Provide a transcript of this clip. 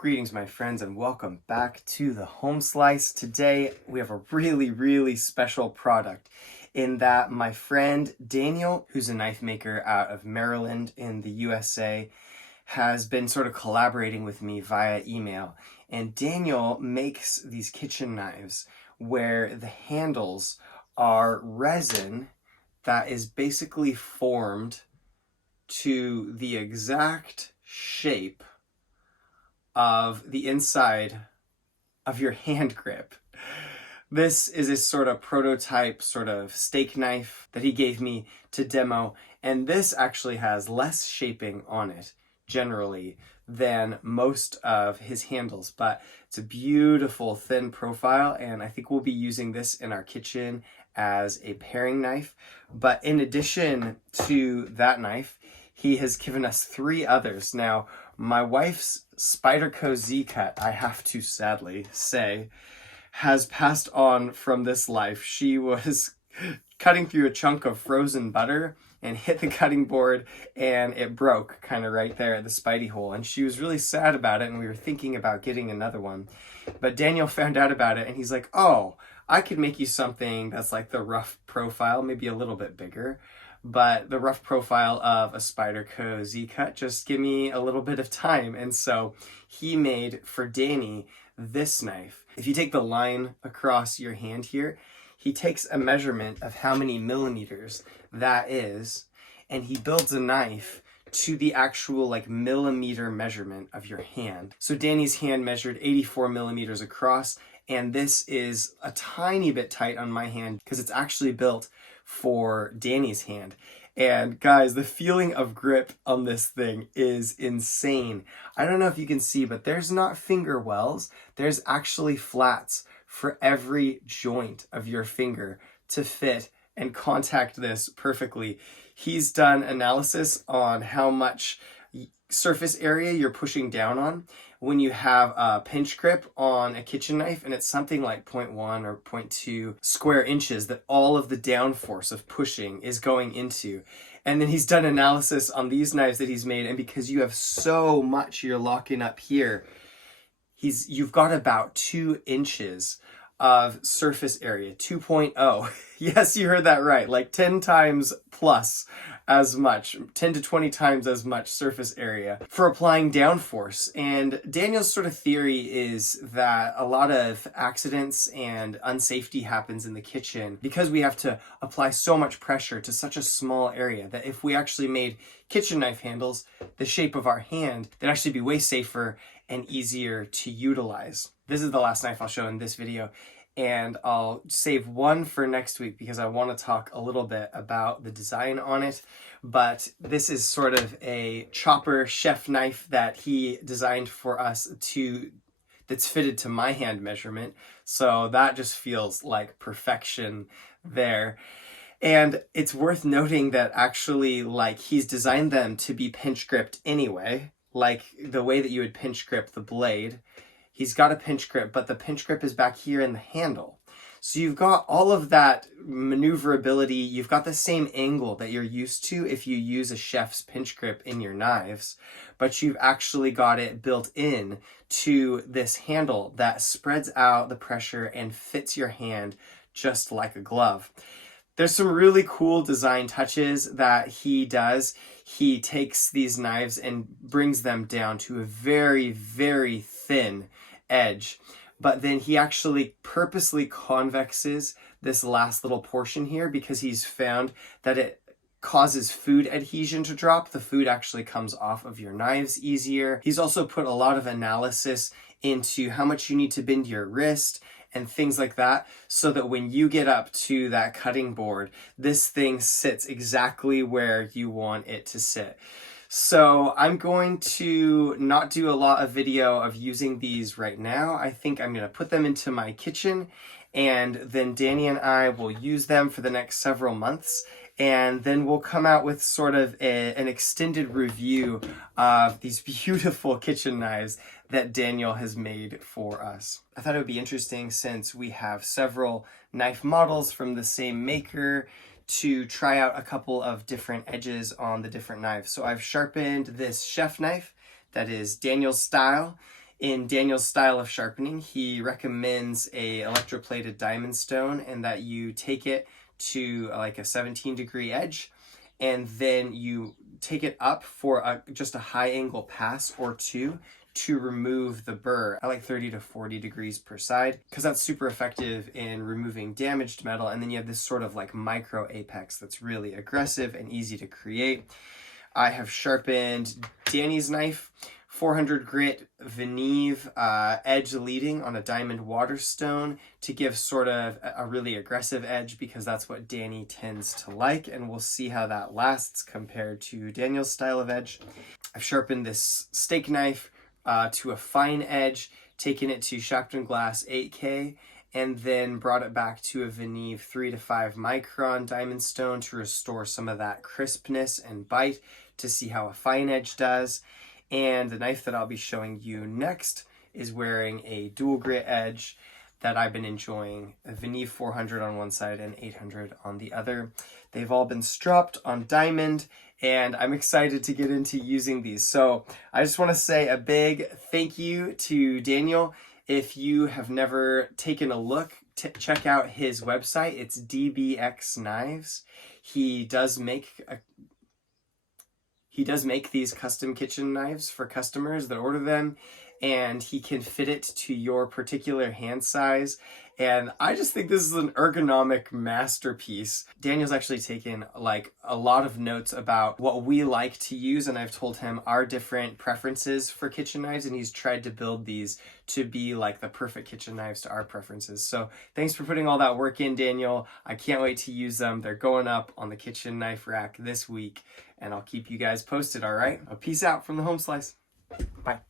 Greetings, my friends, and welcome back to the Home Slice. Today, we have a really special product in that my friend Daniel, who's a knife maker out of Maryland in the USA, has been sort of collaborating with me via email. And Daniel makes these kitchen knives where the handles are resin that is basically formed to the exact shape of the inside of your hand grip. This is a sort of prototype sort of steak knife that he gave me to demo, and this actually has less shaping on it generally than most of his handles, but it's a beautiful thin profile, and I think we'll be using this in our kitchen as a paring knife. But in addition to that knife, he has given us 3 others. Now, my wife's Spyderco Z-Cut, I have to sadly say, has passed on from this life. She was cutting through a chunk of frozen butter and hit the cutting board, and it broke kind of right there at the Spidey hole. And she was really sad about it, and we were thinking about getting another one. But Daniel found out about it, and he's like, oh, I could make you something that's like the rough profile, maybe a little bit bigger. But the rough profile of a Spyderco Z-Cut, just give me a little bit of time. And so he made for Danny this knife. If you take the line across your hand here, he takes a measurement of how many millimeters that is, and he builds a knife to the actual like millimeter measurement of your hand. So Danny's hand measured 84 millimeters across, and this is a tiny bit tight on my hand because it's actually built for Danny's hand. And guys, the feeling of grip on this thing is insane. I don't know if you can see, but there's not finger wells. There's actually flats for every joint of your finger to fit and contact this perfectly. He's done analysis on how much surface area you're pushing down on when you have a pinch grip on a kitchen knife, and it's something like 0.1 or 0.2 square inches that all of the downforce of pushing is going into. And then he's done analysis on these knives that he's made, and because you have so much you're locking up here, you've got about 2 inches of surface area, 2.0. Yes, you heard that right, like 10 times plus as much, 10 to 20 times as much surface area for applying downforce. And Daniel's sort of theory is that a lot of accidents and unsafety happens in the kitchen because we have to apply so much pressure to such a small area that if we actually made kitchen knife handles the shape of our hand, they'd actually be way safer and easier to utilize. This is the last knife I'll show in this video, and I'll save one for next week because I want to talk a little bit about the design on it. But this is sort of a chopper chef knife that he designed for us that's fitted to my hand measurement. So that just feels like perfection there. And it's worth noting that actually, like, he's designed them to be pinch gripped anyway, like the way that you would pinch grip the blade. He's got a pinch grip, but the pinch grip is back here in the handle. So you've got all of that maneuverability. You've got the same angle that you're used to if you use a chef's pinch grip in your knives, but you've actually got it built in to this handle that spreads out the pressure and fits your hand just like a glove. There's some really cool design touches that he does. He takes these knives and brings them down to a very thin edge, but then he actually purposely convexes this last little portion here because he's found that it causes food adhesion to drop. The food actually comes off of your knives easier. He's also put a lot of analysis into how much you need to bend your wrist and things like that, so that when you get up to that cutting board, this thing sits exactly where you want it to sit. So I'm going to not do a lot of video of using these right now. I think I'm going to put them into my kitchen, and then Danny and I will use them for the next several months. And then we'll come out with sort of an extended review of these beautiful kitchen knives that Daniel has made for us. I thought it would be interesting, since we have several knife models from the same maker, to try out a couple of different edges on the different knives. So I've sharpened this chef knife that is Daniel's style. In Daniel's style of sharpening, he recommends a electroplated diamond stone, and that you take it to like a 17-degree edge, and then you take it up for just a high angle pass or two to remove the burr at like 30 to 40 degrees per side, because that's super effective in removing damaged metal. And then you have this sort of like micro apex that's really aggressive and easy to create. I have sharpened Danny's knife, 400 grit Veneve, edge leading on a diamond waterstone to give sort of a really aggressive edge, because that's what Danny tends to like, and we'll see how that lasts compared to Daniel's style of edge. I've sharpened this steak knife to a fine edge, taken it to Sharpen Glass 8K, and then brought it back to a Veneve 3 to 5 micron diamond stone to restore some of that crispness and bite, to see how a fine edge does. And the knife that I'll be showing you next is wearing a dual grit edge that I've been enjoying, a Veneve 400 on one side and 800 on the other. They've all been stropped on diamond, and I'm excited to get into using these. So I just want to say a big thank you to Daniel. If you have never taken a look, check out his website. It's DBX Knives. He does make these custom kitchen knives for customers that order them, and he can fit it to your particular hand size. And I just think this is an ergonomic masterpiece. Daniel's actually taken like a lot of notes about what we like to use, and I've told him our different preferences for kitchen knives, and he's tried to build these to be like the perfect kitchen knives to our preferences. So thanks for putting all that work in, Daniel. I can't wait to use them. They're going up on the kitchen knife rack this week, and I'll keep you guys posted, all right? Peace out from the Home Slice. Bye.